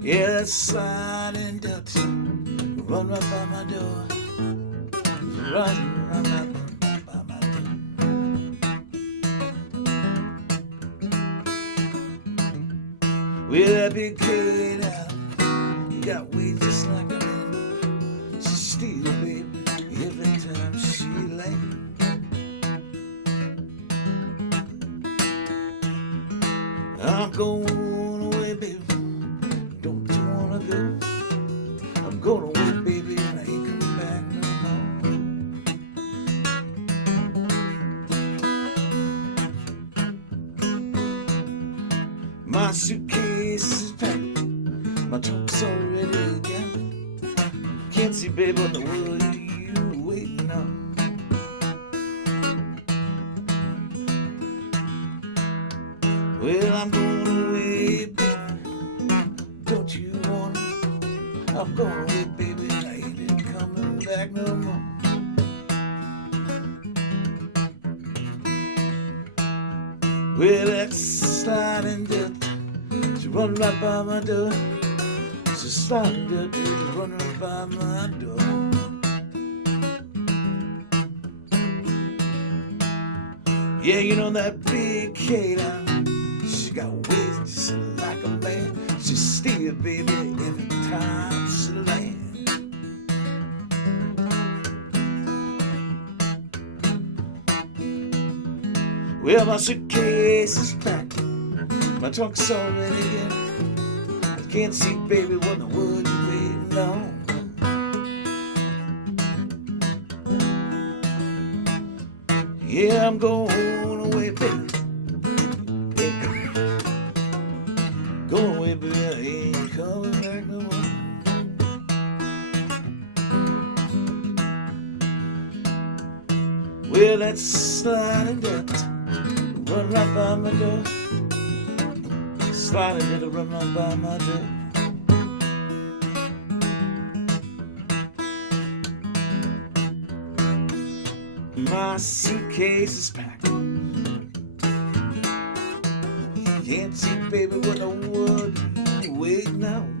Yeah, that sliding dirt run right by my door. Run right by my door. Well, that big kid out got weight just like a man. She steal, baby, every time she lands. I'm going away, baby. Don't you wanna go? I'm going away, baby, and I ain't coming back no more. My suitcase is packed, my trunk's already again. Can't see, baby, what the world you waiting on. Well, I'm going away, baby. Don't you wanna? I'm going away, baby, and I ain't coming back no more. Well, that's sliding dirt, she run right by my door. She's sliding dirt, she run right by my door. Yeah, you know that big Kate, she got waist just like a man. She steal, baby, every time she lands. Well, my suitcase is packed, my trunk's already in. I can't see, baby, what in the world you waiting on. Yeah, I'm going away, baby. Going away, baby, I ain't coming back no more. Well, that's sliding dirt, run right by my door. Sliding dirt, run right by my door. My suitcase is packed. Can't see, baby, what the world you waiting on.